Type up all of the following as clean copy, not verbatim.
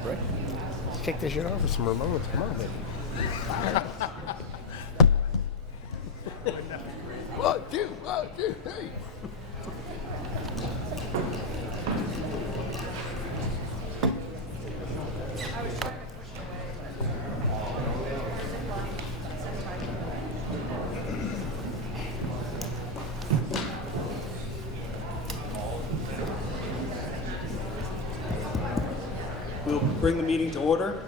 job, right? Let's take this shit off with some Ramones. Come on, baby. 1, 2, 1, 2, 3. We'll bring the meeting to order.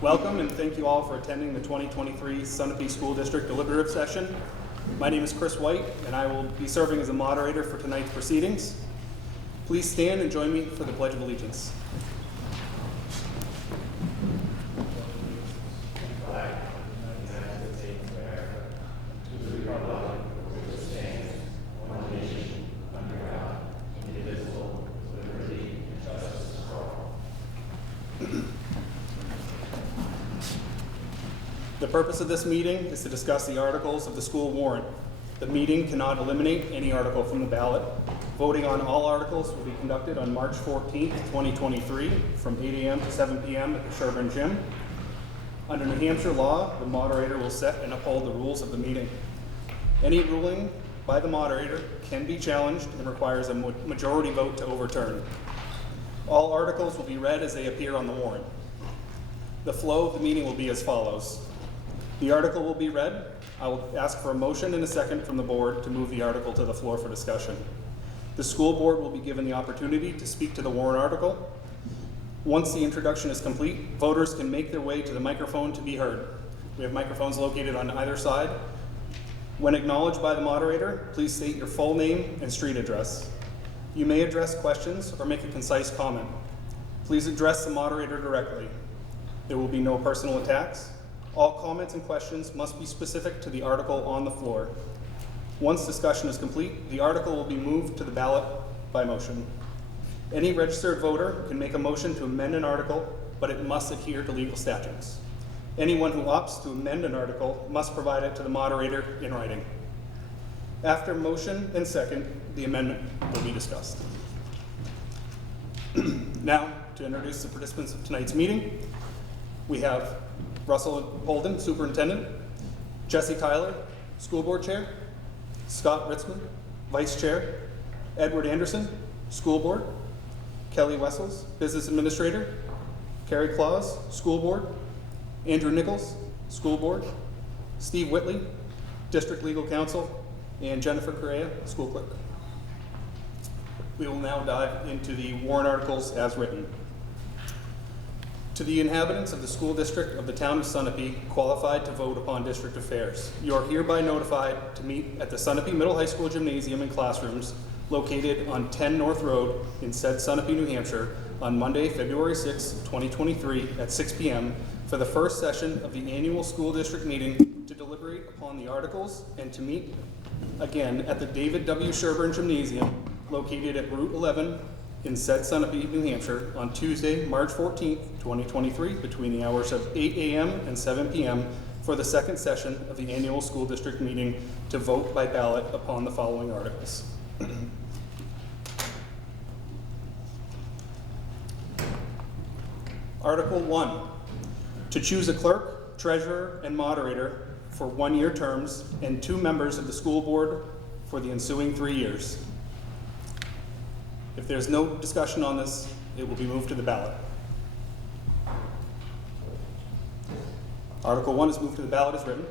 Welcome and thank you all for attending the 2023 Sunapee School District Deliberative Session. My name is Chris White and I will be serving as a moderator for tonight's proceedings. Please stand and join me for the Pledge of Allegiance. The purpose of this meeting is to discuss the articles of the school warrant. The meeting cannot eliminate any article from the ballot. Voting on all articles will be conducted on March 14th, 2023 from 8 a.m. to 7 p.m. at the Sherburne Gym. Under New Hampshire law, the moderator will set and uphold the rules of the meeting. Any ruling by the moderator can be challenged and requires a majority vote to overturn. All articles will be read as they appear on the warrant. The flow of the meeting will be as follows. The article will be read. I will ask for a motion and a second from the board to move the article to the floor for discussion. The school board will be given the opportunity to speak to the warrant article. Once the introduction is complete, voters can make their way to the microphone to be heard. We have microphones located on either side. When acknowledged by the moderator, please state your full name and street address. You may address questions or make a concise comment. Please address the moderator directly. There will be no personal attacks. All comments and questions must be specific to the article on the floor. Once discussion is complete, the article will be moved to the ballot by motion. Any registered voter can make a motion to amend an article, but it must adhere to legal statutes. Anyone who opts to amend an article must provide it to the moderator in writing. After motion and second, the amendment will be discussed. Now, to introduce the participants of tonight's meeting, we have Russell Holden, Superintendent, Jesse Tyler, School Board Chair, Scott Ritzman, Vice Chair, Edward Anderson, School Board, Kelly Wessels, Business Administrator, Carrie Claus, School Board, Andrew Nichols, School Board, Steve Whitley, District Legal Counsel, and Jennifer Correa, School Clerk. We will now dive into the warrant articles as written. To the inhabitants of the school district of the town of Sunapee qualified to vote upon district affairs, you are hereby notified to meet at the Sunapee Middle High School Gymnasium and classrooms located on 10 North Road in said Sunapee, New Hampshire on Monday, February 6, 2023 at 6 p.m. for the first session of the annual school district meeting to deliberate upon the articles and to meet again at the David W. Sherburne Gymnasium located at Route 11 in said Sunapee, New Hampshire on Tuesday, March 14th, 2023 between the hours of 8 a.m. and 7 p.m. for the second session of the annual school district meeting to vote by ballot upon the following articles. Article 1, to choose a clerk, treasurer, and moderator for 1-year terms and 2 members of the school board for the ensuing 3 years. If there's no discussion on this, it will be moved to the ballot. Article 1 is moved to the ballot as written.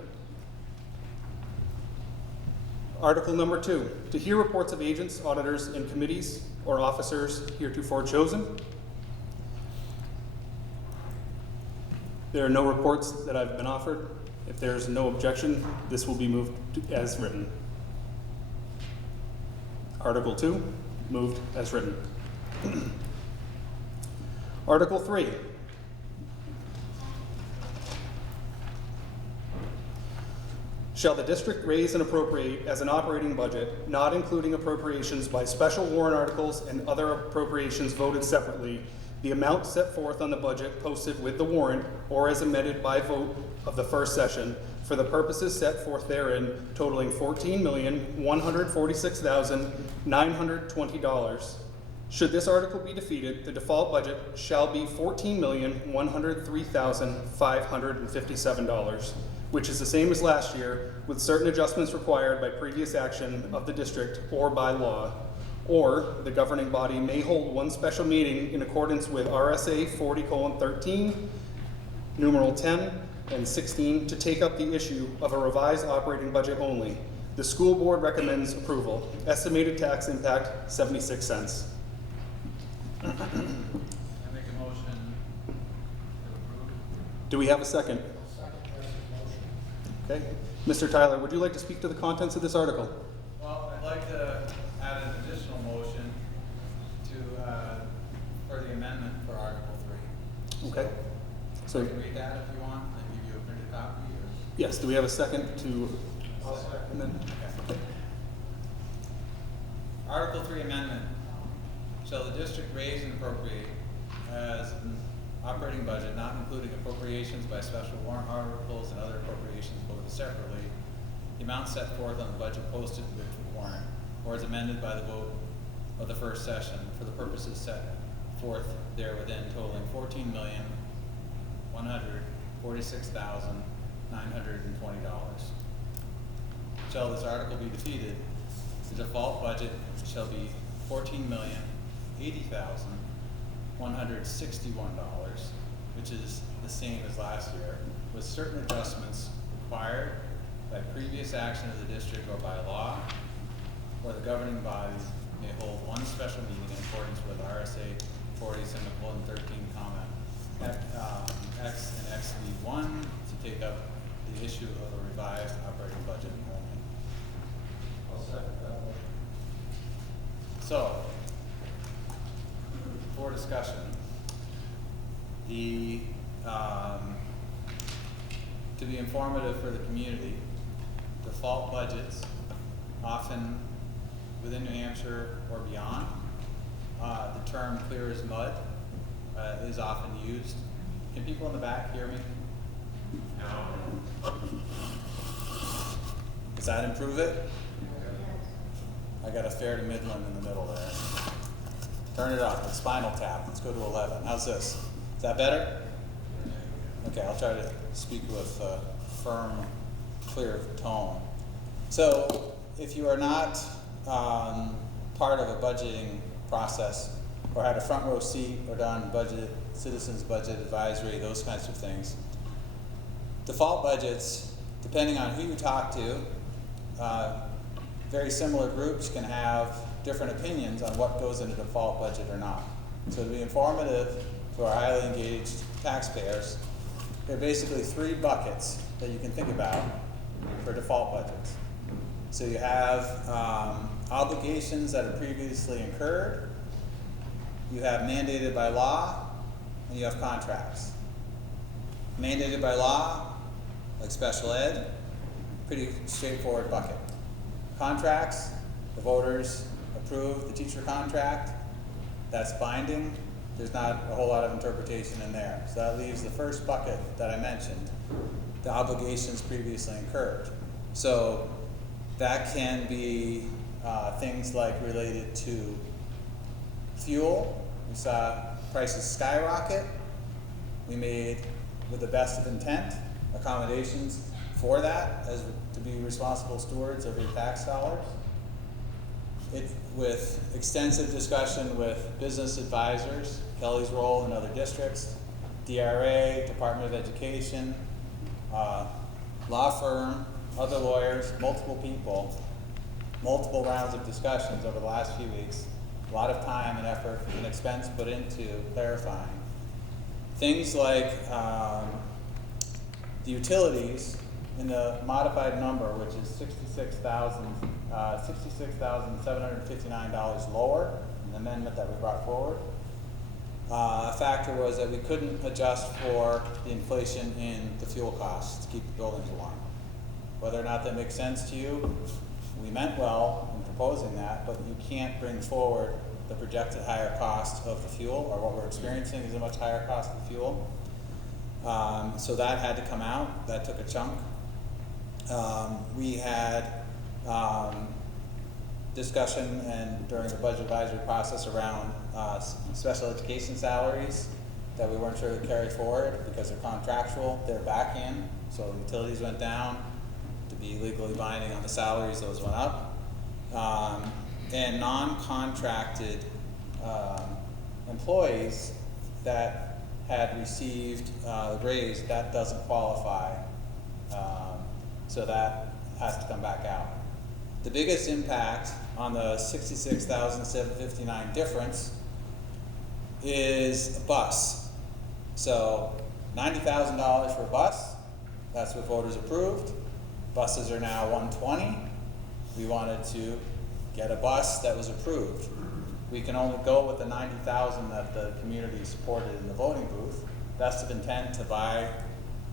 Article number 2, to hear reports of agents, auditors, and committees or officers heretofore chosen. There are no reports that have been offered. If there's no objection, this will be moved as written. Article 2, moved as written. Article 3. Shall the district raise and appropriate as an operating budget, not including appropriations by special warrant articles and other appropriations voted separately, the amount set forth on the budget posted with the warrant or as amended by vote of the first session for the purposes set forth therein, totaling $14,146,920, Should this article be defeated, the default budget shall be $14,103,557, which is the same as last year, with certain adjustments required by previous action of the district or by law. Or the governing body may hold one special meeting in accordance with RSA 40:13, numeral 10 and 16 to take up the issue of a revised operating budget only. The school board recommends approval. Estimated tax impact, 76 cents. I make a motion to approve. Do we have a second? Okay. Mr. Tyler, would you like to speak to the contents of this article? Well, I'd like to add an additional motion to, for the amendment for Article 3. Okay. So So, you can read that if you want, and give you a printed copy, or? yes, do we have a second to? Amend? Okay. Article 3 amendment. Shall the district raise and appropriate as an operating budget, not including appropriations by special warrant articles and other appropriations voted separately, the amount set forth on the budget posted with the warrant, or as amended by the vote of the first session for the purposes set forth therewithin, totaling $14,146,920. Shall this article be defeated, the default budget shall be $14,080,161, which is the same as last year, with certain adjustments required by previous action of the district or by law, or the governing body may hold one special meeting in accordance with RSA 40:13, X and XV1 to take up the issue of a revised operating budget only. I'll second that one. So, for discussion, to be informative for the community, default budgets, often within New Hampshire or beyond, the term clear as mud is often used. Can people in the back hear me? No. Does that improve it? I got a fair to Midland in the middle there. Turn it up, it's Spinal Tap. Let's go to 11. How's this? Is that better? Okay, I'll try to speak with a firm, clear tone. So, if you are not part of a budgeting process, or had a front row seat, or done budget, citizens budget advisory, those kinds of things, default budgets, depending on who you talk to, very similar groups can have different opinions on what goes in a default budget or not. So to be informative to our highly engaged taxpayers, there are basically 3 buckets that you can think about for default budgets. So you have obligations that are previously incurred, you have mandated by law, and you have contracts. Mandated by law, like special ed, pretty straightforward bucket. Contracts, the voters approve the teacher contract, that's binding. There's not a whole lot of interpretation in there. So that leaves the first bucket that I mentioned, the obligations previously incurred. So that can be things like related to fuel. We saw prices skyrocket. We made, with the best of intent, accommodations for that as to be responsible stewards of your tax dollars. With extensive discussion with business advisors, Kelly's role in other districts, DRA, Department of Education, law firm, other lawyers, multiple people, multiple rounds of discussions over the last few weeks, a lot of time and effort and expense put into clarifying. Things like the utilities in the modified number, which is $66,759 lower, an amendment that we brought forward. A factor was that we couldn't adjust for the inflation in the fuel costs to keep the buildings warm. Whether or not that makes sense to you, we meant well in proposing that, but you can't bring forward the projected higher cost of the fuel, or what we're experiencing is a much higher cost of fuel. So that had to come out. That took a chunk. We had discussion and during the budget advisory process around special education salaries that we weren't sure to carry forward because they're contractual. They're back in, so utilities went down to be legally binding on the salaries. Those went up, and non-contracted employees that had received a raise, that doesn't qualify, so that has to come back out. The biggest impact on the $66,759 difference is a bus. So $90,000 for a bus, that's what voters approved. Buses are now $120. We wanted to get a bus that was approved. We can only go with the $90,000 that the community supported in the voting booth. That's the intent to buy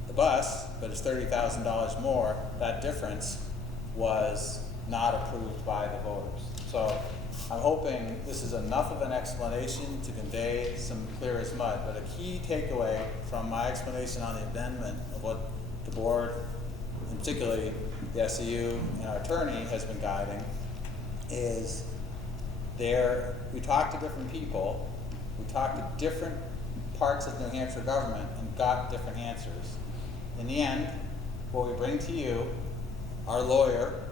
the bus, but it's $30,000 more. That difference was not approved by the voters. So I'm hoping this is enough of an explanation to convey some clear as mud, but a key takeaway from my explanation on the amendment of what the board, and particularly the SEU and our attorney has been guiding, is we talked to different people, we talked to different parts of New Hampshire government and got different answers. In the end, what we bring to you, our lawyer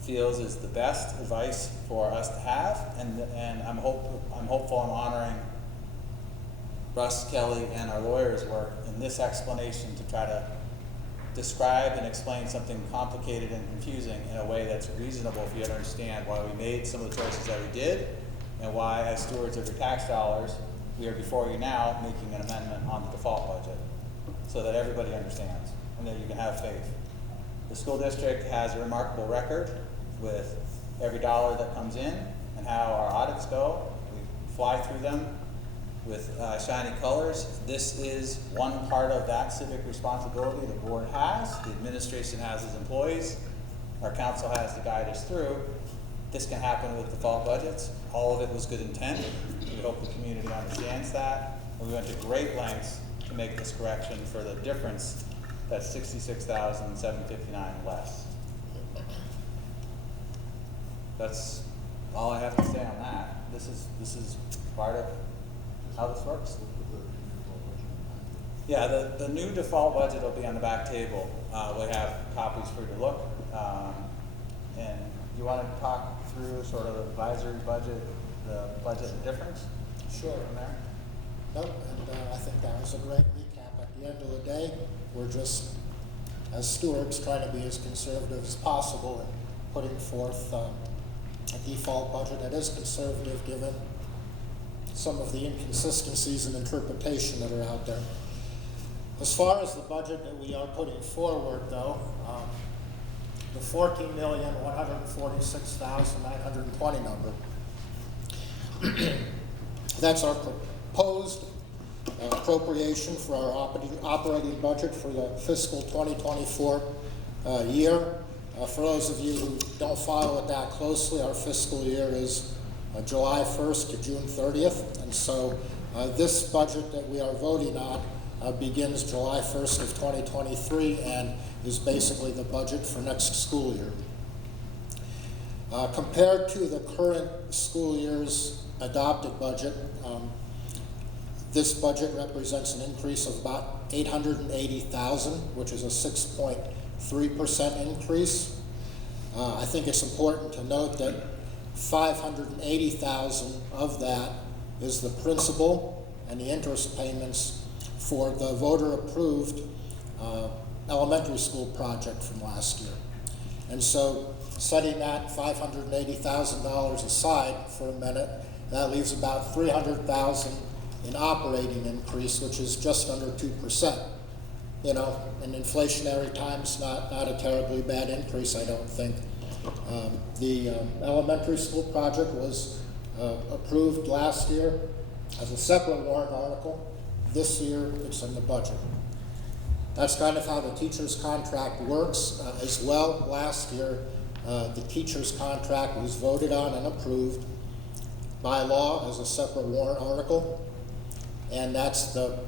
feels is the best advice for us to have, and I'm hopeful I'm honoring Russ Kelly and our lawyer's work in this explanation to try to describe and explain something complicated and confusing in a way that's reasonable for you to understand why we made some of the choices that we did, and why, as stewards of your tax dollars, we are before you now making an amendment on the default budget so that everybody understands and that you can have faith. The school district has a remarkable record with every dollar that comes in and how our audits go. We fly through them with shiny colors. This is one part of that civic responsibility the board has, the administration has as employees, our council has to guide us through. This can happen with default budgets. All of it was good intent. We hope the community understands that. And we went to great lengths to make this correction for the difference that's $66,759 less. That's all I have to say on that. This is part of how this works. Yeah, the new default budget will be on the back table. We'll have copies for you to look. And you want to talk through sort of the advisory budget, the budget difference? Sure. From there? Nope, and I think that was a great recap. At the end of the day, we're just, as stewards, trying to be as conservative as possible in putting forth a default budget that is conservative given some of the inconsistencies in interpretation that are out there. As far as the budget that we are putting forward, though, the $14,146,920 number, that's our proposed appropriation for our operating budget for the fiscal 2024 year. For those of you who don't follow it that closely, our fiscal year is July 1st to June 30th, and so this budget that we are voting on begins July 1st of 2023 and is basically the budget for next school year. Compared to the current school year's adopted budget, this budget represents an increase of about $880,000, which is a 6.3% increase. I think it's important to note that $580,000 of that is the principal and the interest payments for the voter-approved elementary school project from last year. And so, setting that $580,000 aside for a minute, that leaves about $300,000 in operating increase, which is just under 2%. You know, in inflationary times, not a terribly bad increase, I don't think. The elementary school project was approved last year as a separate warrant article. This year, it's in the budget. That's kind of how the teacher's contract works as well. Last year, the teacher's contract was voted on and approved by law as a separate warrant article, and that's the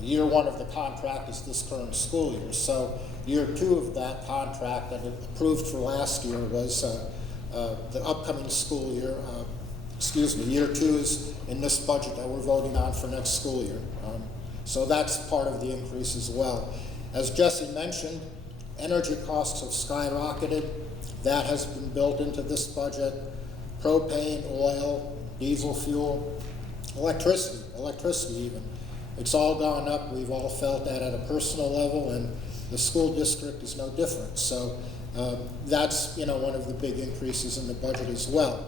year one of the contract is this current school year. So year two of that contract that it approved for last year was the upcoming school year, year 2 is in this budget that we're voting on for next school year. So that's part of the increase as well. As Jesse mentioned, energy costs have skyrocketed. That has been built into this budget. Propane, oil, diesel fuel, electricity even. It's all gone up. We've all felt that at a personal level, and the school district is no different. So that's one of the big increases in the budget as well.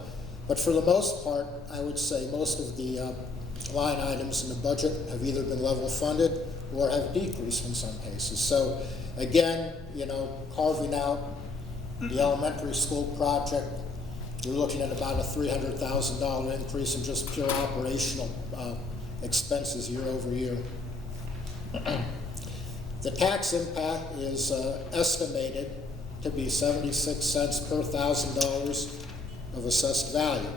But for the most part, I would say most of the line items in the budget have either been level funded or have decreased in some cases. So again, carving out the elementary school project, you're looking at about a $300,000 increase in just pure operational expenses year over year. The tax impact is estimated to be 76 cents per $1,000 of assessed value.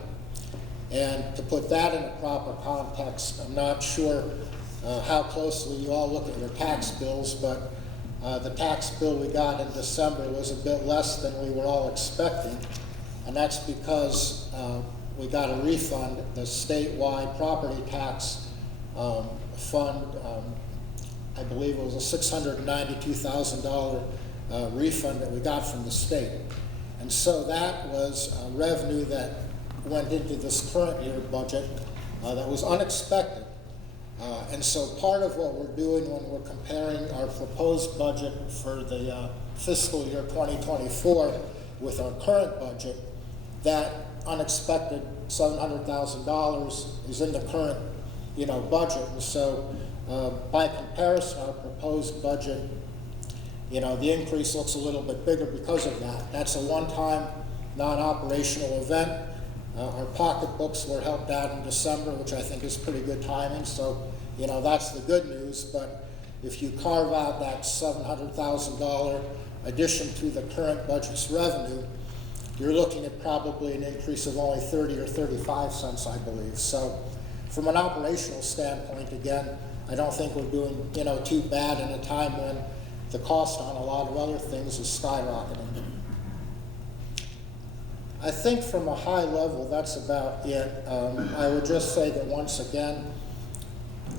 And to put that in a proper context, I'm not sure how closely you all look at your tax bills, but the tax bill we got in December was a bit less than we were all expecting, and that's because we got a refund. The statewide property tax fund, I believe it was a $692,000 refund that we got from the state. And so that was revenue that went into this current year budget that was unexpected. And so part of what we're doing when we're comparing our proposed budget for the fiscal year 2024 with our current budget, that unexpected $700,000 is in the current budget. And so by comparison, our proposed budget, the increase looks a little bit bigger because of that. That's a one-time non-operational event. Our pocketbooks were helped out in December, which I think is pretty good timing. So, that's the good news. But if you carve out that $700,000 addition to the current budget's revenue, you're looking at probably an increase of only 30 or 35 cents, I believe. So from an operational standpoint, again, I don't think we're doing, too bad in a time when the cost on a lot of other things is skyrocketing. I think from a high level, that's about it. I would just say that once again,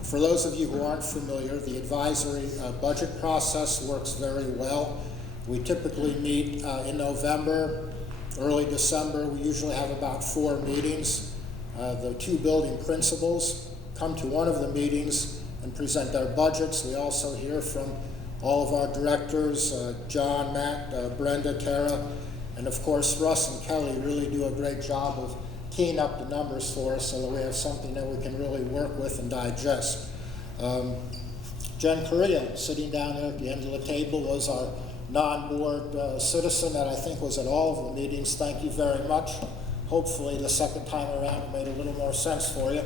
for those of you who aren't familiar, the advisory budget process works very well. We typically meet in November, early December. We usually have about 4 meetings. The 2 building principals come to one of the meetings and present their budgets. We also hear from all of our directors, John, Matt, Brenda, Tara, and of course Russ and Kelly really do a great job of keying up the numbers for us so that we have something that we can really work with and digest. Jen Correa, sitting down there at the end of the table, was our non-board citizen that I think was at all of the meetings. Thank you very much. Hopefully the second time around it made a little more sense for you.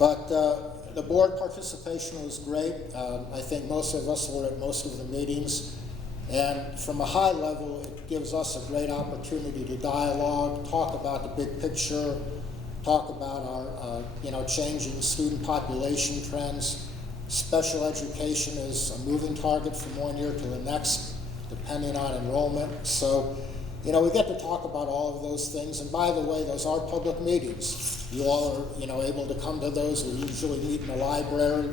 But the board participation was great. I think most of us were at most of the meetings. And from a high level, it gives us a great opportunity to dialogue, talk about the big picture, talk about our changing student population trends. Special education is a moving target from one year to the next, depending on enrollment. So, we get to talk about all of those things. And by the way, those are public meetings. You all are, able to come to those. We usually meet in the library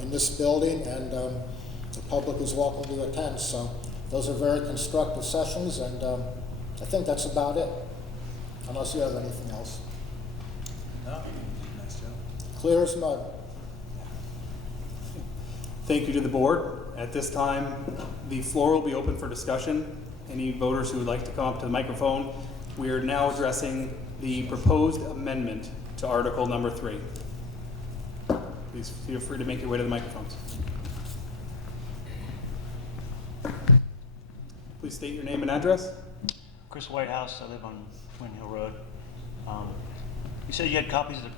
in this building, and the public is welcome to attend. So those are very constructive sessions, and I think that's about it, unless you have anything else. No, you did a nice job. Clear as mud. Thank you to the board. At this time, the floor will be open for discussion. Any voters who would like to come up to the microphone. We are now addressing the proposed amendment to Article number 3. Please feel free to make your way to the microphones. Please state your name and address. Chris Whitehouse, I live on Twin Hill Road. You said you had copies of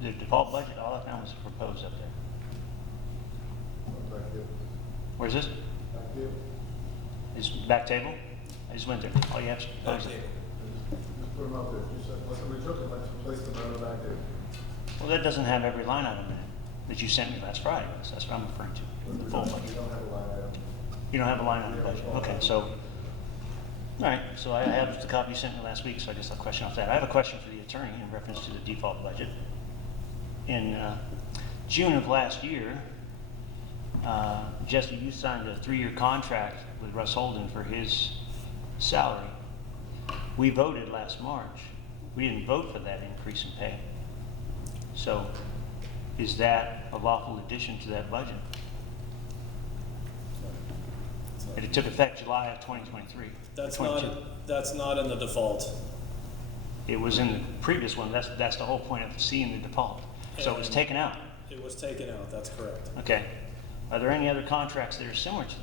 the default budget. All I found was proposed up there. Back here. Where's this? Back here. Is back table? I just went there. All you have is proposed. Just put them up there. You said, well, somebody took them, let's place them right back there. Well, that doesn't have every line item in it that you sent me last Friday. So that's what I'm referring to. The full You budget. don't have a line item. You don't have a line item budget. Okay, so All right, so I have the copy you sent me last week, so I guess I'll question off that. I have a question for the attorney in reference to the default budget. In June of last year, Jesse, you signed a 3-year contract with Russ Holden for his salary. We voted last March. We didn't vote for that increase in pay. So is that a lawful addition to that budget? And it took effect July of 2023. That's 22. that's not in the default. It was in the previous one. That's the whole point of seeing the default. So it was taken out. It was taken out, that's correct. Okay. Are there any other contracts that are similar to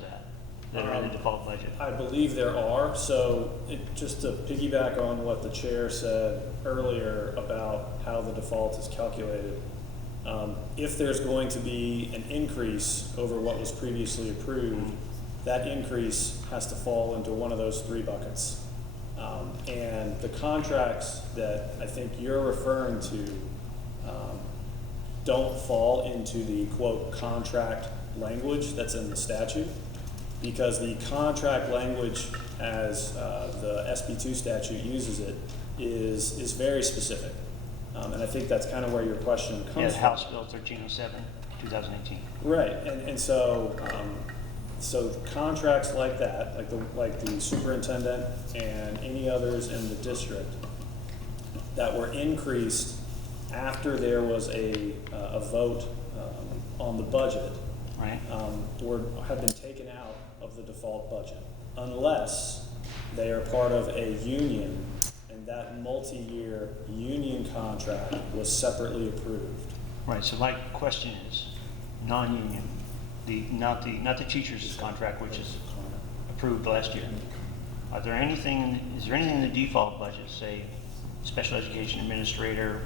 that are in the default budget? I believe there are, so just to piggyback on what the chair said earlier about how the default is calculated, if there's going to be an increase over what was previously approved, that increase has to fall into one of those 3 buckets. And the contracts that I think you're referring to don't fall into the quote contract language that's in the statute, because the contract language as the SB2 statute uses it is very specific. And I think that's kind of where your question comes Yeah, from. House Bill 1307, 2018. Right, and so, so contracts like that, like the superintendent and any others in the district that were increased after there was a vote on the budget, Right. have been taken out of the default budget, unless they are part of a union and that multi-year union contract was separately approved. Right, so my question is, non-union, not the teacher's contract, which is approved last year. Is there anything in the default budget, say, special education administrator,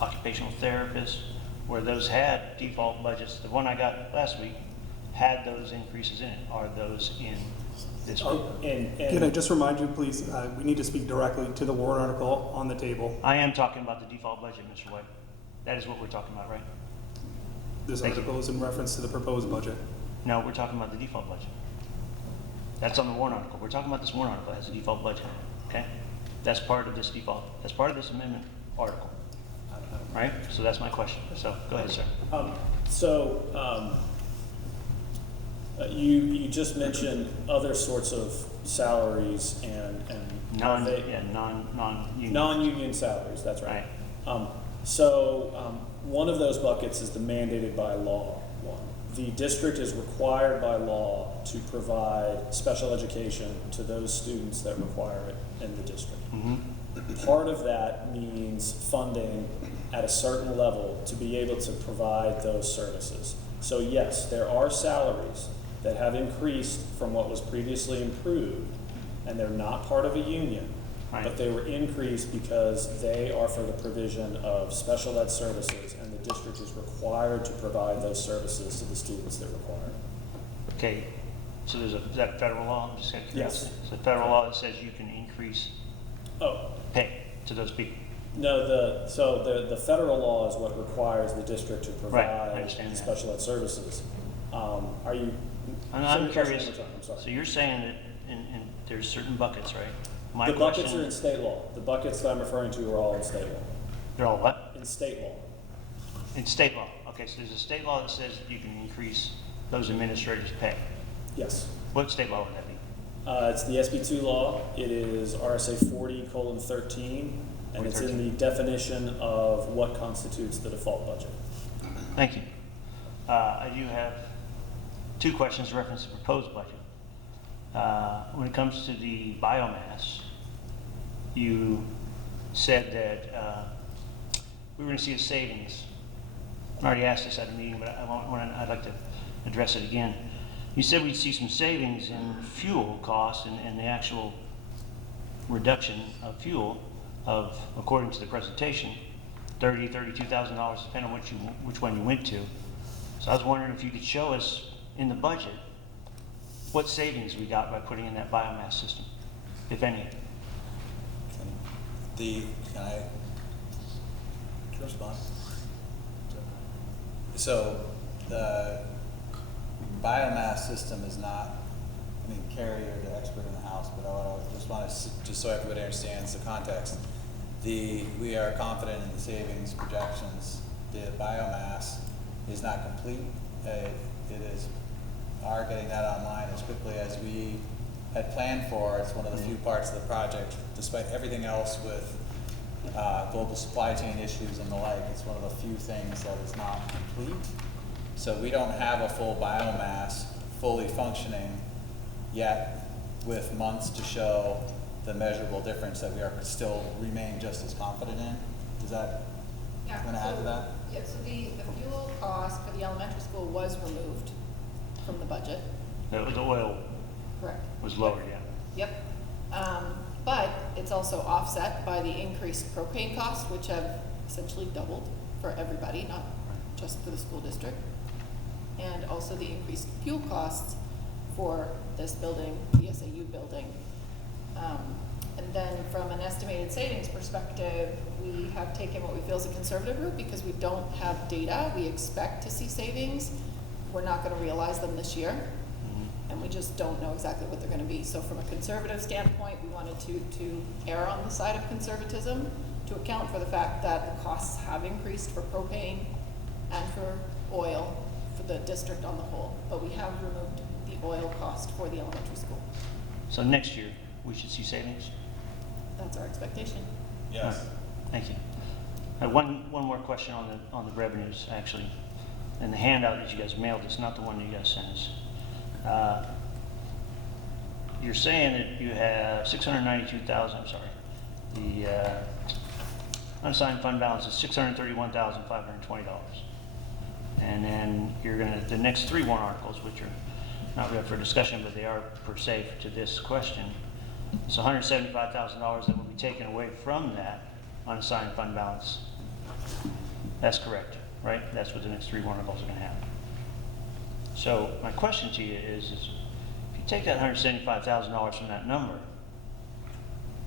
occupational therapist, where those had default budgets? The one I got last week had those increases in it. Are those in this one? Can I just remind you, please, we need to speak directly to the warrant article on the table. I am talking about the default budget, Mr. White. That is what we're talking about, right? This Thank you. article is in reference to the proposed budget. No, we're talking about the default budget. That's on the warrant article. We're talking about this warrant article as a default budget, okay? That's part of this default. That's part of this amendment article, right? So that's my question. So go ahead, sir. You just mentioned other sorts of salaries and Non-union. non-union salaries, that's right. One of those buckets is the mandated by law one. The district is required by law to provide special education to those students that require it in the district. Part of that means funding at a certain level to be able to provide those services. So yes, there are salaries that have increased from what was previously approved, and they're not part of a union, Right. but they were increased because they are for the provision of special ed services, and the district is required to provide those services to the students that require it. Okay, so is that federal law? I'm just out of Yes. curiosity. It's a federal law that says you can increase Oh, pay to those people. no, the federal law is what requires the district to I provide understand that. special ed services. Are you? I'm say your question curious. one more time, I'm sorry. So you're saying that there's certain buckets, right? My The buckets question- are in state law. The buckets that I'm referring to are all in state law. They're all what? In state law. In state law. Okay, so there's a state law that says you can increase those administrators' pay. Yes. What state law would that be? It's the SB2 law. It is RSA 40:13, and it's in the definition of what constitutes the default budget. Thank you. I do have 2 questions in reference to the proposed budget. When it comes to the biomass, you said that we were going to see a savings. I already asked this at a meeting, but I'd like to address it again. You said we'd see some savings in fuel costs and the actual reduction of fuel of, according to the presentation, $32,000, depending on which one you went to. So I was wondering if you could show us in the budget what savings we got by putting in that biomass system, if any. Can I respond? So the biomass system is not mean, Carrie, you're the expert in the house, but I just want to, just so everybody understands the context. We are confident in the savings projections. The biomass is not complete. It is, are getting that online as quickly as we had planned for. It's one of the few parts of the project, despite everything else with global supply chain issues and the like, it's one of the few things that is not complete. So we don't have a full biomass fully functioning yet, with months to show the measurable difference that we are still remain just as confident in. Does that, Yeah, want to add to that? Yeah, so the fuel cost for the elementary school was removed from the budget. The oil Correct. was lowered, yeah. Yep. But it's also offset by the increased propane costs, which have essentially doubled for everybody, not just for the school district. And also the increased fuel costs for this building, the SAU building. And then from an estimated savings perspective, we have taken what we feel is a conservative route because we don't have data. We expect to see savings. We're not going to realize them this year. And we just don't know exactly what they're going to be. So from a conservative standpoint, we wanted to err on the side of conservatism to account for the fact that the costs have increased for propane and for oil for the district on the whole. But we have removed the oil cost for the elementary school. So next year, we should see savings? That's our expectation. All right, thank you. One more question on the revenues, actually. And the handout that you guys mailed us, not the one you guys sent us. You're saying that you have 692,000, I'm sorry. The unassigned fund balance is $631,520. And then you're gonna, the next three warrant articles, which are not real for discussion, but they are per se to this question. It's $175,000 that will be taken away from that unassigned fund balance. That's correct, right? That's what the next three warrant articles are gonna have. So my question to you is if you take that $175,000 from that number,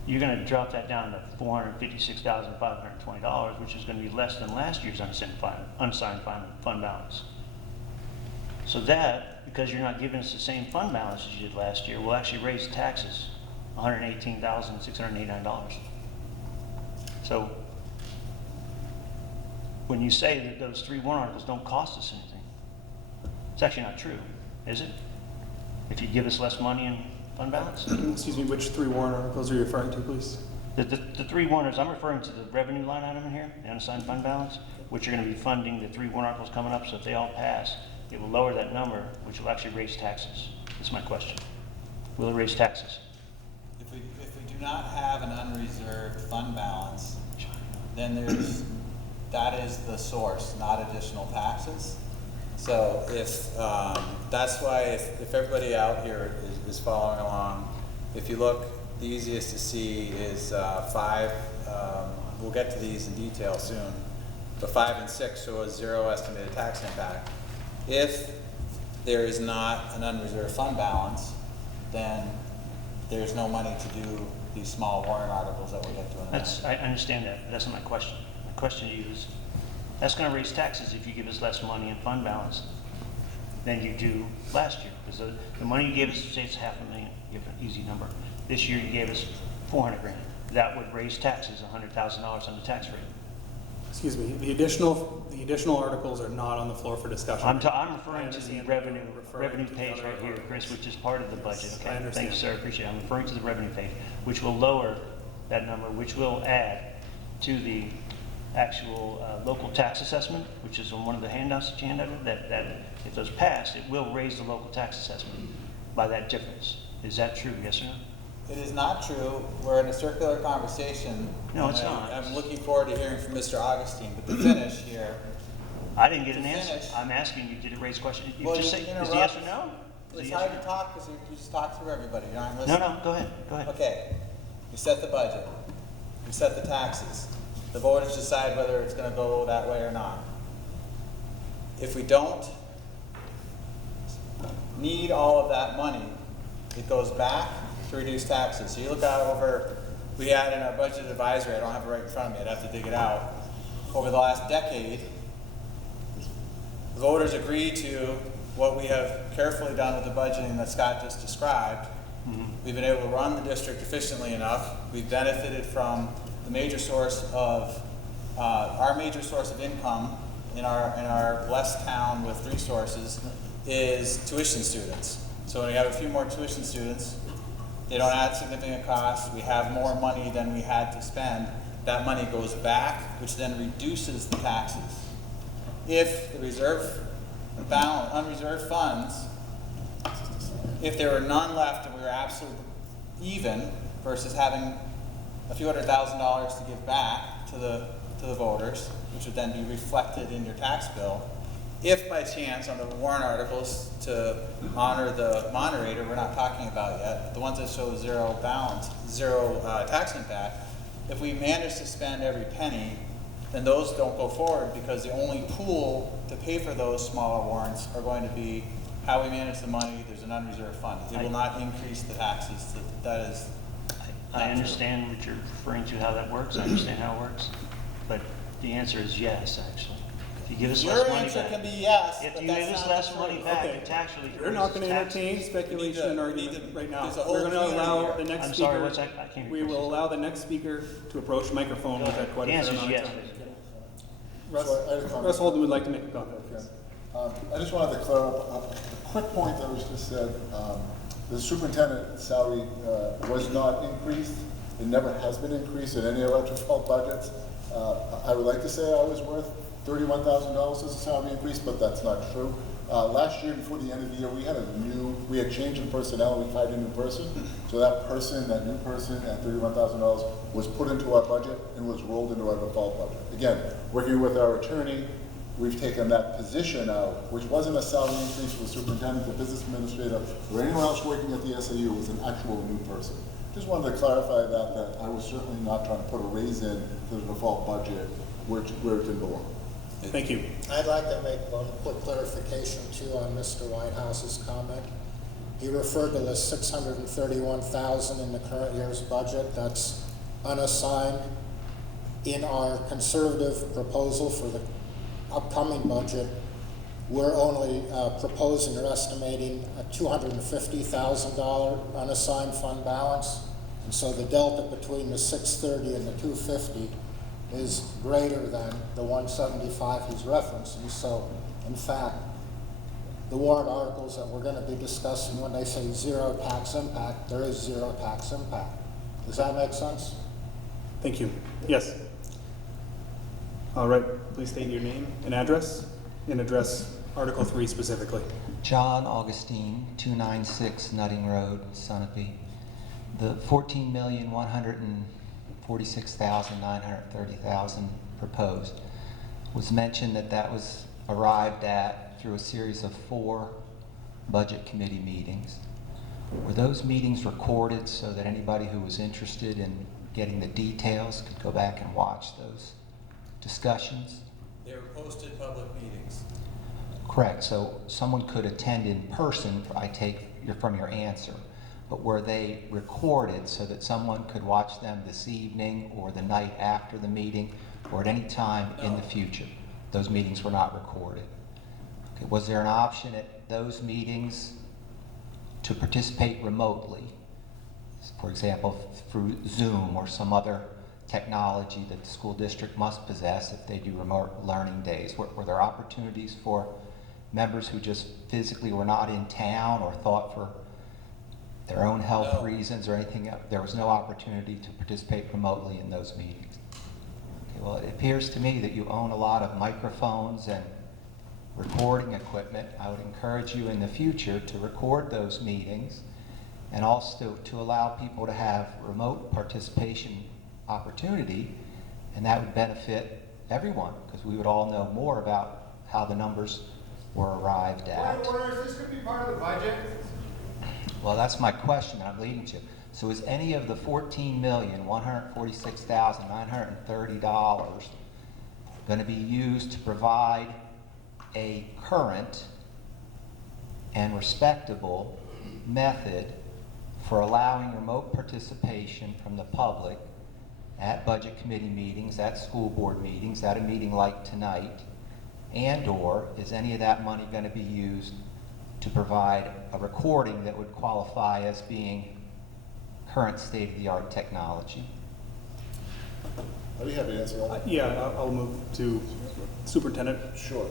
you're going to drop that down to $456,520, which is going to be less than last year's unassigned fund balance. So that, because you're not giving us the same fund balance as you did last year, will actually raise taxes $118,689. So when you say that those three warrant articles don't cost us anything, it's actually not true, is it? If you give us less money in fund balance? Excuse me, which three warrant articles are you referring to, please? The three warrants, I'm referring to the revenue line item in here, the unassigned fund balance, which are going to be funding the three warrant articles coming up, so if they all pass, it will lower that number, which will actually raise taxes. That's my question. Will it raise taxes? If we do not have an unreserved fund balance, then that is the source, not additional taxes. So if, that's why if everybody out here is following along, if you look, the easiest to see is 5, we'll get to these in detail soon, but 5 and 6 show a 0 estimated tax impact. If there is not an unreserved fund balance, then there's no money to do these small warrant articles that we'll get to in a minute. I understand that, but that's not my question. My question to you is, that's going to raise taxes if you give us less money in fund balance than you do last year. Because the money you gave us, say it's $500,000, give an easy number. This year you gave us $400,000. That would raise taxes $100,000 on the tax rate. Excuse me, the additional articles are not on the floor for discussion. I'm referring to the revenue page right here, Chris, which is part of the budget. Yes, Okay, I understand. thank you, sir. I appreciate it. I'm referring to the revenue page, which will lower that number, which will add to the actual local tax assessment, which is on one of the handouts that you handed out, that if those pass, it will raise the local tax assessment by that difference. Is that true, yes or no? It is not true. We're in a circular conversation. No, it's not. I'm looking forward to hearing from Mr. Augustine, but to finish here, I didn't get an To answer. finish. I'm asking you, did it raise questions? You well, just you say, is interrupt. the yes or no? Is It's the yes hard or to no? talk because you just talk through everybody. You're not No, listening. no, go ahead, go ahead. Okay, we set the budget, we set the taxes. The voters decide whether it's gonna go that way or not. If we don't need all of that money, it goes back to reduce taxes. So you look out over, we had in our budget advisory, I don't have it right in front of me, I'd have to dig it out. Over the last decade, the voters agreed to what we have carefully done with the budgeting that Scott just described, we've been able to run the district efficiently enough. We've benefited from the major source of, our major source of income in our blessed town with resources is tuition students. So when we have a few more tuition students, they don't add significant costs, we have more money than we had to spend, that money goes back, which then reduces the taxes. If the reserve balance, unreserved funds, if there were none left and we were absolutely even versus having a few $100,000 to give back to the voters, which would then be reflected in your tax bill, if by chance on the warrant articles to honor the moderator we're not talking about yet, the ones that show zero balance, zero tax impact, if we manage to spend every penny, then those don't go forward because the only pool to pay for those smaller warrants are going to be how we manage the money. There's an unreserved fund. It will not increase the taxes. That is. I understand what you're referring to, how that works. I understand how it works, but the answer is yes, actually. If you give us less Your money answer back, can be yes, if but you that's give us not less the money truth. back Okay. in tax relief, We're not going to taxes. entertain speculation and argument right now. there's a whole We're going to community allow here. the next I'm speaker. sorry, what's that? I can't We hear will you. allow the next speaker to approach the microphone. We've had quite The a fair answer is amount of yes. time. Basically. Russ, So I had a comment. Russ Holden would like to make a comment. I just wanted to clear up a quick point that was just said. The superintendent salary was not increased. It never has been increased in any of our default budgets. I would like to say I was worth $31,000 as a salary increase, but that's not true. Last year, before the end of the year, we had change in personnel, and we hired a new person. So that new person at $31,000 was put into our budget and was rolled into our default budget. Again, working with our attorney, we've taken that position out, which wasn't a salary increase for the superintendent, the business administrator, or anyone else working at the SAU. It was an actual new person. Just wanted to clarify that I was certainly not trying to put a raise in to the default budget where it didn't belong. Thank you. I'd like to make one quick clarification too on Mr. Whitehouse's comment. He referred to the $631,000 in the current year's budget. That's unassigned. In our conservative proposal for the upcoming budget, we're only proposing or estimating a $250,000 unassigned fund balance. And so the delta between the 630 and the 250 is greater than the 175 he's referencing. So in fact, the warrant articles that we're going to be discussing, when they say zero tax impact, there is zero tax impact. Does that make sense? Thank you. Yes. All right. Please state your name and address Article 3 specifically. John Augustine, 296 Nutting Road, Sunapee. The $14,146,930,000 proposed was mentioned that was arrived at through a series of 4 budget committee meetings. Were those meetings recorded so that anybody who was interested in getting the details could go back and watch those discussions? They were posted public meetings. Correct. So someone could attend in person, I take from your answer, but were they recorded so that someone could watch them this evening or the night after the meeting or at any time in the future? Those meetings were not recorded. Okay. Was there an option at those meetings to participate remotely? For example, through Zoom or some other technology that the school district must possess if they do remote learning days. Were there opportunities for members who just physically were not in town or thought for their own health reasons or anything else? There was no opportunity to participate remotely in those meetings. Okay, well, it appears to me that you own a lot of microphones and recording equipment. I would encourage you in the future to record those meetings and also to allow people to have remote participation opportunity, and that would benefit everyone because we would all know more about how the numbers were arrived at. Is this going to be part of the budget? Well, that's my question that I'm leading to. So is any of the $14,146,930 going to be used to provide a current and respectable method for allowing remote participation from the public at budget committee meetings, at school board meetings, at a meeting like tonight, and/or is any of that money going to be used to provide a recording that would qualify as being current state-of-the-art technology? I'd be happy to answer that. Yeah, I'll move to superintendent. Sure.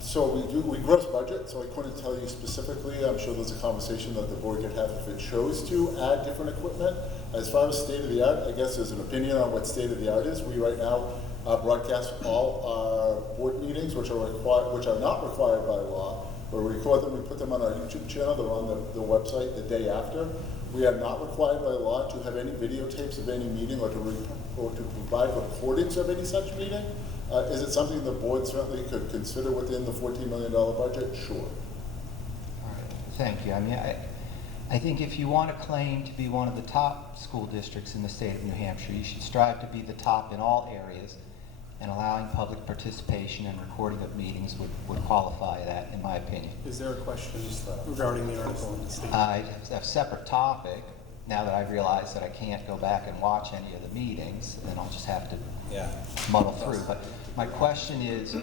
So we gross budget, so I couldn't tell you specifically. I'm sure there's a conversation that the board could have if it chose to add different equipment. As far as state of the art, I guess there's an opinion on what state of the art is. We right now broadcast all our board meetings, which are not required by law. We record them, we put them on our YouTube channel. They're on the website the day after. We are not required by law to have any videotapes of any meeting or to provide recordings of any such meeting. Is it something the board certainly could consider within the $14 million budget? Sure. All right, thank you. I mean, I think if you want to claim to be one of the top school districts in the state of New Hampshire, you should strive to be the top in all areas, and allowing public participation and recording of meetings would qualify that, in my opinion. Is there a question regarding the article in the state? I have a separate topic. Now that I've realized that I can't go back and watch any of the meetings, then I'll just have to muddle through. But my question is,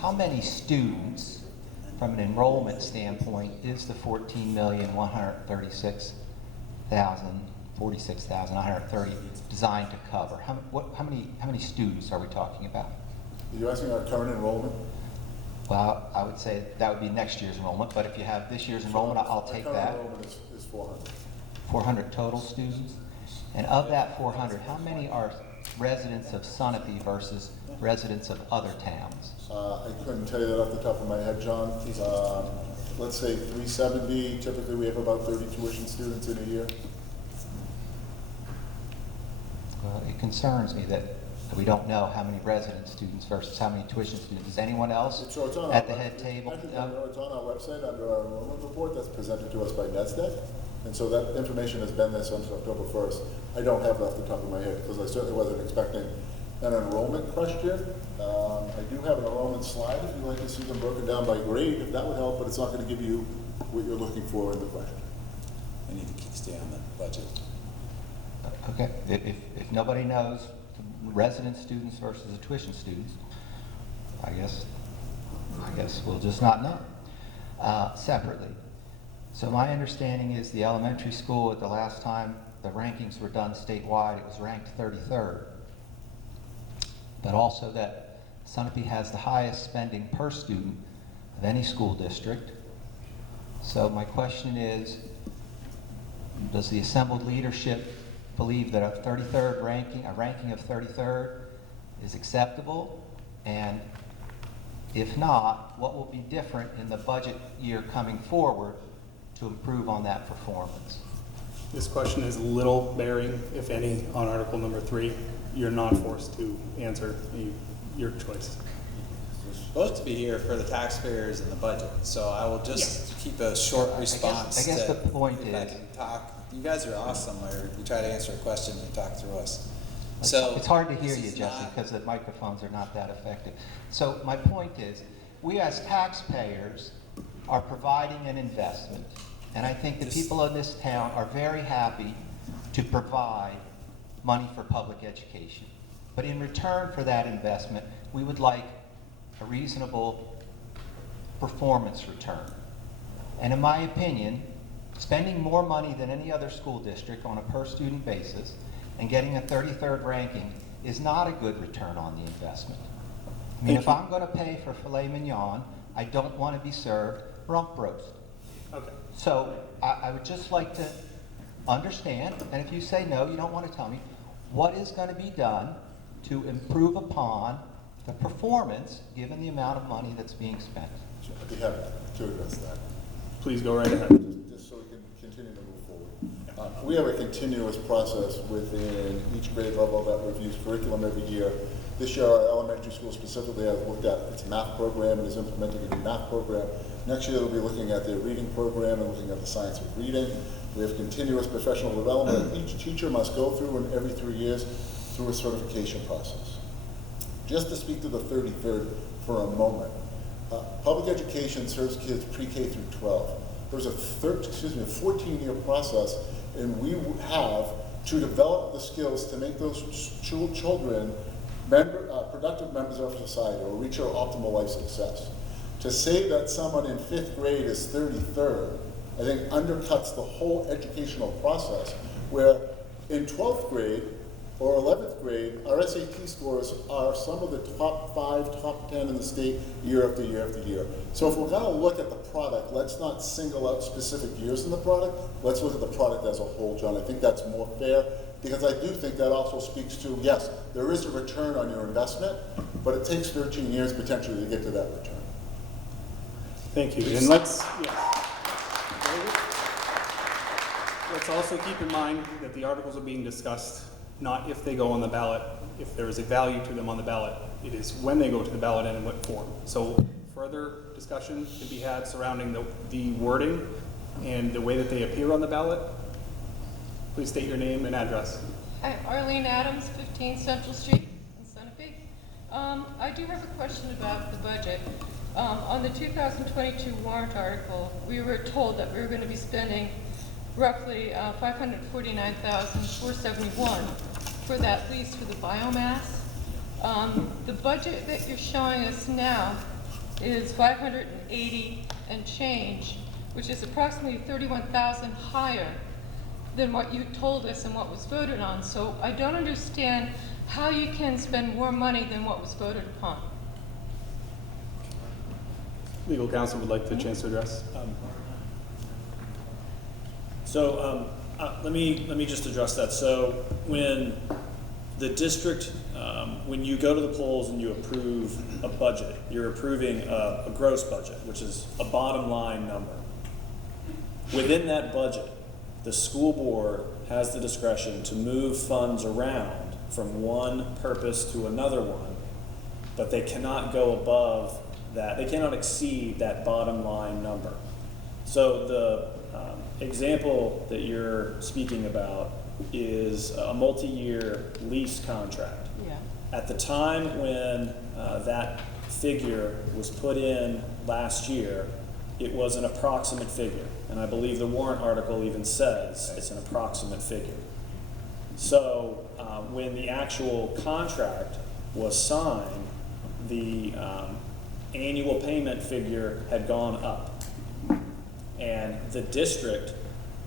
how many students, from an enrollment standpoint, is the 46,930 designed to cover? How many students are we talking about? Are you asking our current enrollment? Well, I would say that would be next year's enrollment, but if you have this year's enrollment, I'll take Our that. current enrollment is 400. 400 total students? And of that 400, how many are residents of Sunapee versus residents of other towns? I couldn't tell you that off the top of my head, John. Let's say 370. Typically, we have about 30 tuition students in a year. Well, it concerns me that we don't know how many resident students versus how many tuition students. Does anyone else So it's on at the our head table? Actually, it's on our website under our enrollment report that's presented to us by NESDEC. And so that information has been there since October 1st. I don't have it off the top of my head because I certainly wasn't expecting an enrollment question. I do have an enrollment slide if you'd like to see them broken down by grade, if that would help, but it's not going to give you what you're looking for in the question. I need to stay on the budget. Okay, if nobody knows the resident students versus the tuition students, I guess we'll just not know separately. So my understanding is the elementary school, at the last time the rankings were done statewide, it was ranked 33rd. But also that Sunapee has the highest spending per student of any school district. So my question is, does the assembled leadership believe that a ranking of 33rd is acceptable? And if not, what will be different in the budget year coming forward to improve on that performance? This question is little bearing, if any, on Article number 3. You're not forced to answer your choice. We're supposed to be here for the taxpayers and the budget, so I will just keep a short response. I guess the point if I is, can talk. You guys are awesome. Where you try to answer a question and you talk through us. So it's hard to hear this you, is Jesse, not- because the microphones are not that effective. So my point is, we as taxpayers are providing an investment, and I think the people in this town are very happy to provide money for public education. But in return for that investment, we would like a reasonable performance return. And in my opinion, spending more money than any other school district on a per student basis and getting a 33rd ranking is not a good return on the investment. I mean, if I'm going to pay for filet mignon, I don't want to be served rump roast. Okay. So I would just like to understand, and if you say no, you don't want to tell me, what is going to be done to improve upon the performance given the amount of money that's being spent? I'd be happy to address that. Please go right ahead. Just so we can continue to move forward. We have a continuous process within each grade level that reviews curriculum every year. This year, our elementary school specifically has looked at its math program and is implementing a new math program. Next year, they'll be looking at their reading program and looking at the science of reading. We have continuous professional development. Each teacher must go through, and every 3 years, through a certification process. Just to speak to the 33rd for a moment, public education serves kids pre-K through 12. There's a 14-year process, and we have to develop the skills to make those children productive members of society or reach their optimal life success. To say that someone in 5th grade is 33rd, I think undercuts the whole educational process, where in 12th grade or 11th grade, our SAT scores are some of the top 5, top 10 in the state year after year after year. So if we're gonna look at the product, let's not single out specific years in the product, let's look at the product as a whole, John. I think that's more fair, because I do think that also speaks to, yes, there is a return on your investment, but it takes 13 years potentially to get to that return. Thank you. And let's also keep in mind that the articles are being discussed not if they go on the ballot, if there is a value to them on the ballot. It is when they go to the ballot and in what form. So further discussion can be had surrounding the wording and the way that they appear on the ballot. Please state your name and address. Hi, Arlene Adams, 15 Central Street in Sunapee. I do have a question about the budget. On the 2022 warrant article, we were told that we were going to be spending roughly $549,471 for that lease for the biomass. The budget that you're showing us now is 580 and change, which is approximately 31,000 higher than what you told us and what was voted on. So I don't understand how you can spend more money than what was voted upon. Legal counsel would like the chance to address. Let me just address that. So when the district, when you go to the polls and you approve a budget, you're approving a gross budget, which is a bottom line number. Within that budget, the school board has the discretion to move funds around from one purpose to another one, but they cannot go above that. They cannot exceed that bottom line number. So the example that you're speaking about is a multi-year lease contract. Yeah. At the time when that figure was put in last year, it was an approximate figure. And I believe the warrant article even says it's an approximate figure. So when the actual contract was signed, the annual payment figure had gone up. And the district,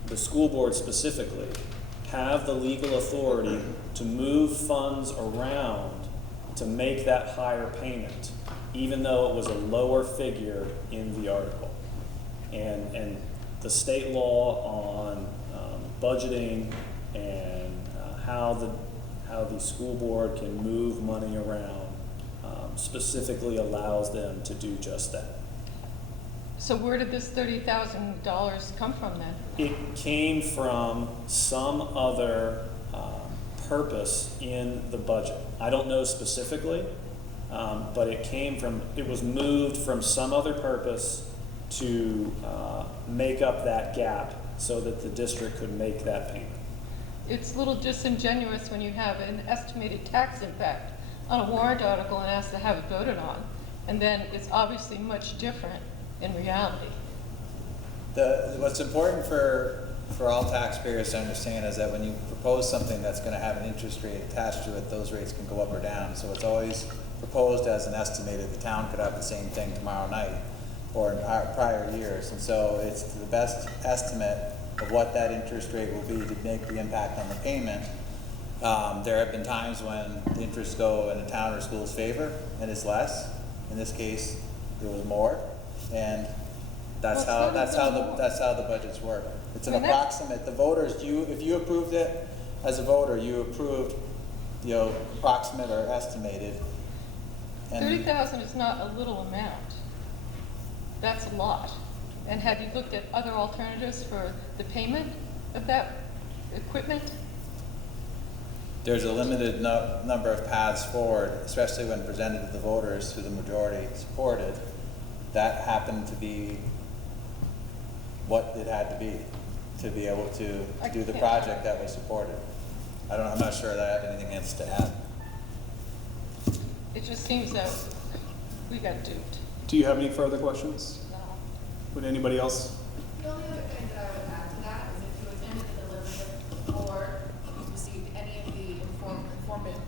the school board specifically, have the legal authority to move funds around to make that higher payment, even though it was a lower figure in the article. And the state law on budgeting and how the school board can move money around specifically allows them to do just that. So where did this $30,000 come from then? It came from some other purpose in the budget. I don't know specifically, but it was moved from some other purpose to make up that gap so that the district could make that payment. It's a little disingenuous when you have an estimated tax impact on a warrant article and ask to have it voted on, and then it's obviously much different in reality. What's important for all taxpayers to understand is that when you propose something that's going to have an interest rate attached to it, those rates can go up or down. So it's always proposed as an estimated. The town could have the same thing tomorrow night or in prior years. And so it's the best estimate of what that interest rate will be to make the impact on the payment. There have been times when the interests go in the town or school's favor and it's less. In this case, it was more, and that's how the budgets work. It's an approximate. The voters, if you approved it as a voter, you approved, approximate or estimated. And 30,000 is not a little amount. That's a lot. And have you looked at other alternatives for the payment of that equipment? There's a limited number of paths forward, especially when presented to the voters who the majority supported. That happened to be what it had to be able to do the project that was supported. I'm not sure that I have anything else to add. It just seems that we got duped. Do you have any further questions? No. Would anybody else? The only other thing that I would add to that is if you attended the deliberative or you received any of the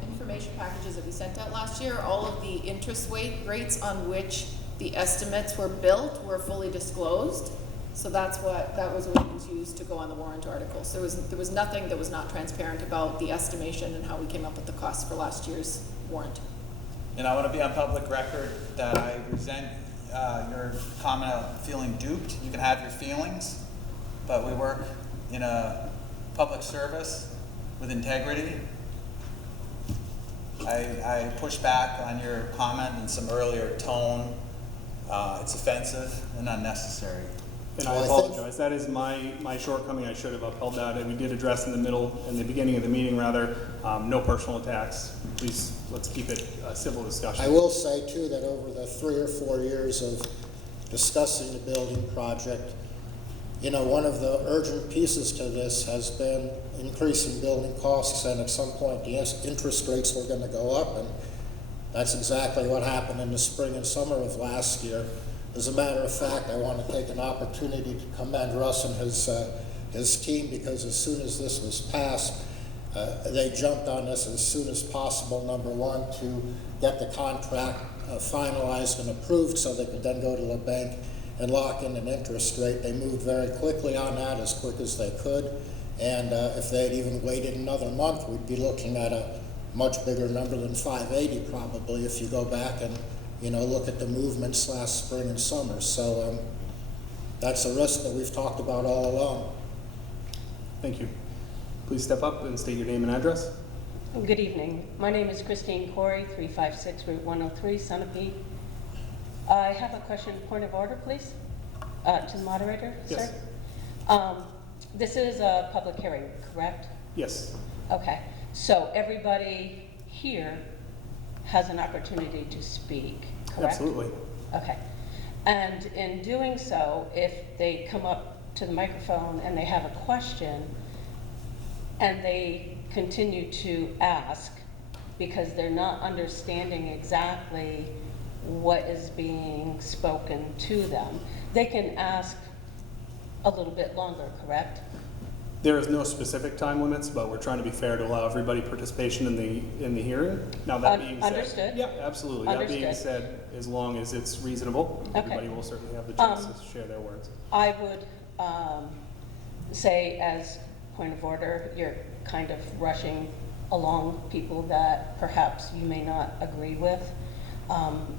information packages that we sent out last year, all of the interest rates on which the estimates were built were fully disclosed. So that was what was used to go on the warrant articles. There was nothing that was not transparent about the estimation and how we came up with the costs for last year's warrant. And I want to be on public record that I resent your comment of feeling duped. You can have your feelings, but we work in a public service with integrity. I push back on your comment in some earlier tone. It's offensive and unnecessary. And I Well, I think- apologize. That is my shortcoming. I should have upheld that. And we did address in the beginning of the meeting rather, no personal attacks. Please, let's keep it a civil discussion. I will say too that over the 3 or 4 years of discussing the building project, you know, one of the urgent pieces to this has been increasing building costs, and at some point the interest rates were going to go up, and that's exactly what happened in the spring and summer of last year. As a matter of fact, I want to take an opportunity to commend Russ and his team, because as soon as this was passed, they jumped on this as soon as possible, number one, to get the contract finalized and approved so they could then go to the bank and lock in an interest rate. They moved very quickly on that, as quick as they could, and if they had even waited another month, we'd be looking at a much bigger number than 580 probably, if you go back and look at the movements last spring and summer. So that's a risk that we've talked about all along. Thank you. Please step up and state your name and address. Good evening. My name is Christine Corey, 356 Route 103, Sunapee. I have a question, point of order, please, to the moderator, Yes. sir. This is a public hearing, correct? Yes. Okay, so everybody here has an opportunity to speak, correct? Absolutely. Okay. And in doing so, if they come up to the microphone and they have a question and they continue to ask because they're not understanding exactly what is being spoken to them, they can ask a little bit longer, correct? There is no specific time limits, but we're trying to be fair to allow everybody participation in the hearing. Now that being said, Understood. yeah, absolutely. That being Understood. said, as long as it's reasonable, Okay. everybody will certainly have the chance to share their words. I would say, as point of order, you're kind of rushing along people that perhaps you may not agree with.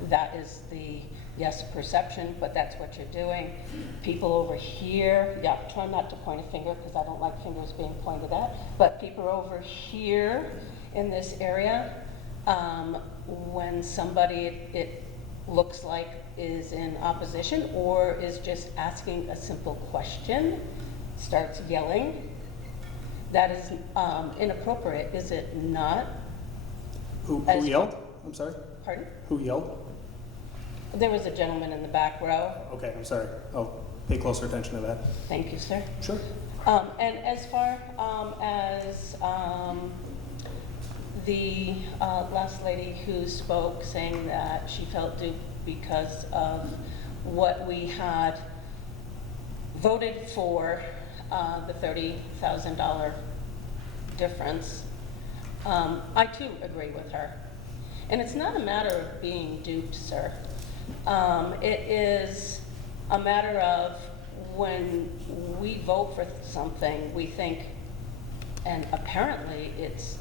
That is the, yes, perception, but that's what you're doing. People over here, yeah, try not to point a finger because I don't like fingers being pointed at, but people over here in this area, when somebody, it looks like is in opposition or is just asking a simple question, starts yelling, that is inappropriate, is it not? Who As- yelled? I'm sorry? Pardon? Who yelled? There was a gentleman in the back row. Okay, I'm sorry. I'll pay closer attention to that. Thank you, sir. Sure. And as far as the last lady who spoke saying that she felt duped because of what we had voted for, the $30,000 difference, I too agree with her. And it's not a matter of being duped, sir. It is a matter of when we vote for something, we think, and apparently it's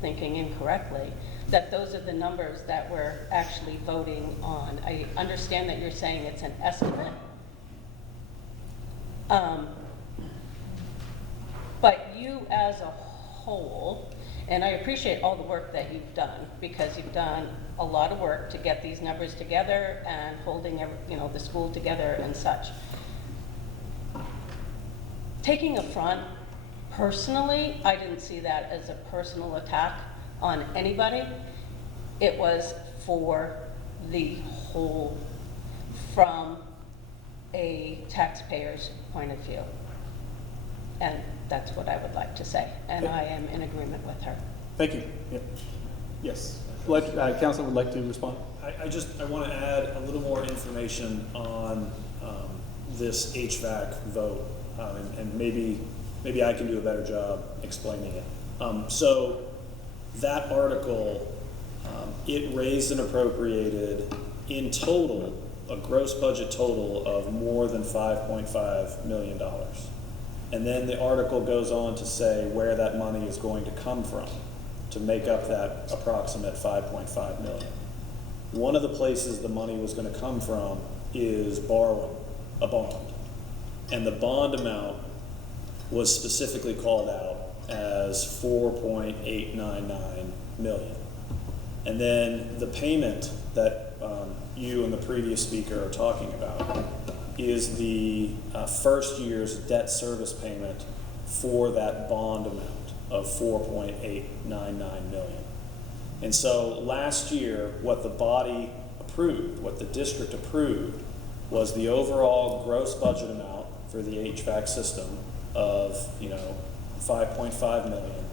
thinking incorrectly, that those are the numbers that we're actually voting on. I understand that you're saying it's an estimate. But you as a whole, and I appreciate all the work that you've done, because you've done a lot of work to get these numbers together and holding the school together and such. Taking affront, personally, I didn't see that as a personal attack on anybody. It was for the whole, from a taxpayer's point of view. And that's what I would like to say, and I am in agreement with her. Thank you. Yep. Yes. Council would like to respond. I want to add a little more information on this HVAC vote, and maybe I can do a better job explaining it. So that article, it raised and appropriated in total a gross budget total of more than $5.5 million. And then the article goes on to say where that money is going to come from to make up that approximate 5.5 million. One of the places the money was going to come from is borrowing a bond. And the bond amount was specifically called out as 4.899 million. And then the payment that you and the previous speaker are talking about is the first year's debt service payment for that bond amount of 4.899 million. And so last year, what the body approved, what the district approved, was the overall gross budget amount for the HVAC system of 5.5 million.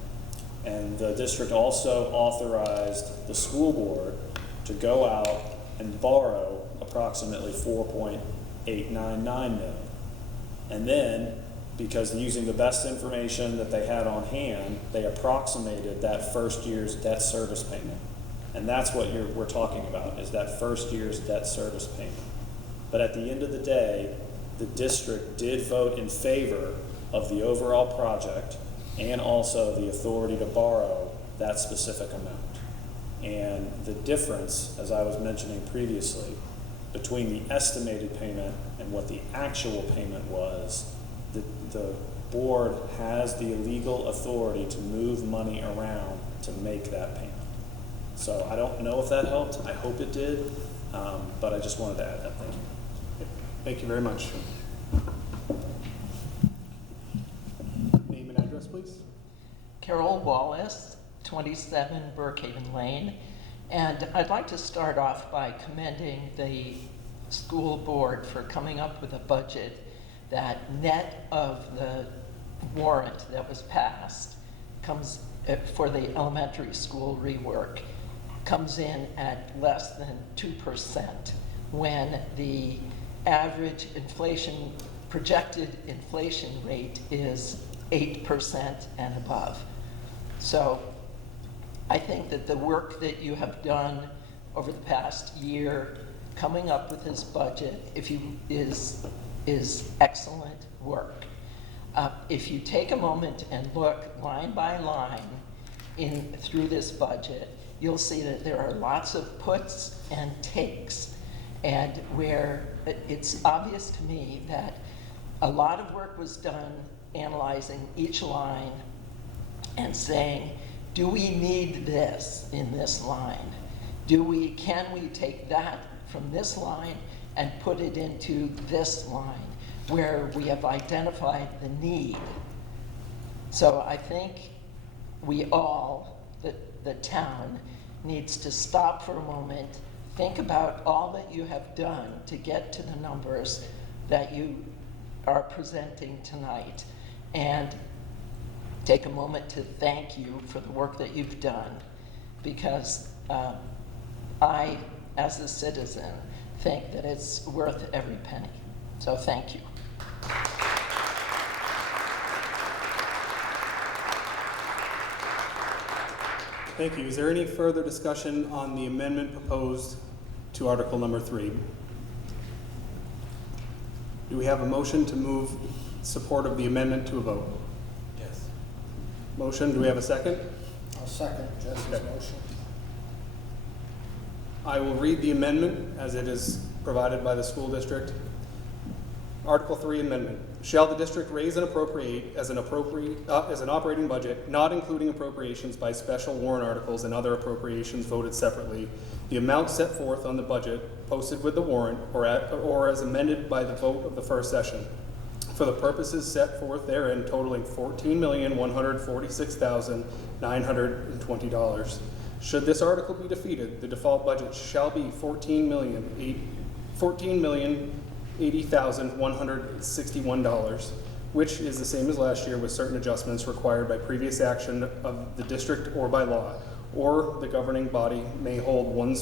And the district also authorized the school board to go out and borrow approximately 4.899 million. And then, because using the best information that they had on hand, they approximated that first year's debt service payment. And that's what we're talking about, is that first year's debt service payment. But at the end of the day, the district did vote in favor of the overall project and also the authority to borrow that specific amount. And the difference, as I was mentioning previously, between the estimated payment and what the actual payment was, the board has the legal authority to move money around to make that payment. So I don't know if that helped. I hope it did, but I just wanted to add that. Thank you. Thank you very much. Name and address, please. Carol Wallace, 27 Brookhaven Lane. And I'd like to start off by commending the school board for coming up with a budget that, net of the warrant that was passed, comes for the elementary school rework, comes in at less than 2% when the average inflation, projected inflation rate is 8% and above. So I think that the work that you have done over the past year coming up with this budget is excellent work. If you take a moment and look line by line through this budget, you'll see that there are lots of puts and takes, and where it's obvious to me that a lot of work was done analyzing each line and saying, do we need this in this line? Can we take that from this line and put it into this line where we have identified the need? So I think we all, the town, needs to stop for a moment, think about all that you have done to get to the numbers that you are presenting tonight, and take a moment to thank you for the work that you've done, because I, as a citizen, think that it's worth every penny. So thank you. Thank you. Is there any further discussion on the amendment proposed to Article number 3? Do we have a motion to move support of the amendment to a vote? Yes. Motion, do we have a second? I'll second Jesse's motion. I will read the amendment as it is provided by the school district. Article 3 amendment. Shall the district raise and appropriate as an operating budget, not including appropriations by special warrant articles and other appropriations voted separately, the amount set forth on the budget posted with the warrant or as amended by the vote of the first session, for the purposes set forth therein totaling $14,146,920. Should this article be defeated, the default budget shall be $14,080,161, which is the same as last year with certain adjustments required by previous action of the district or by law, or the governing body may hold one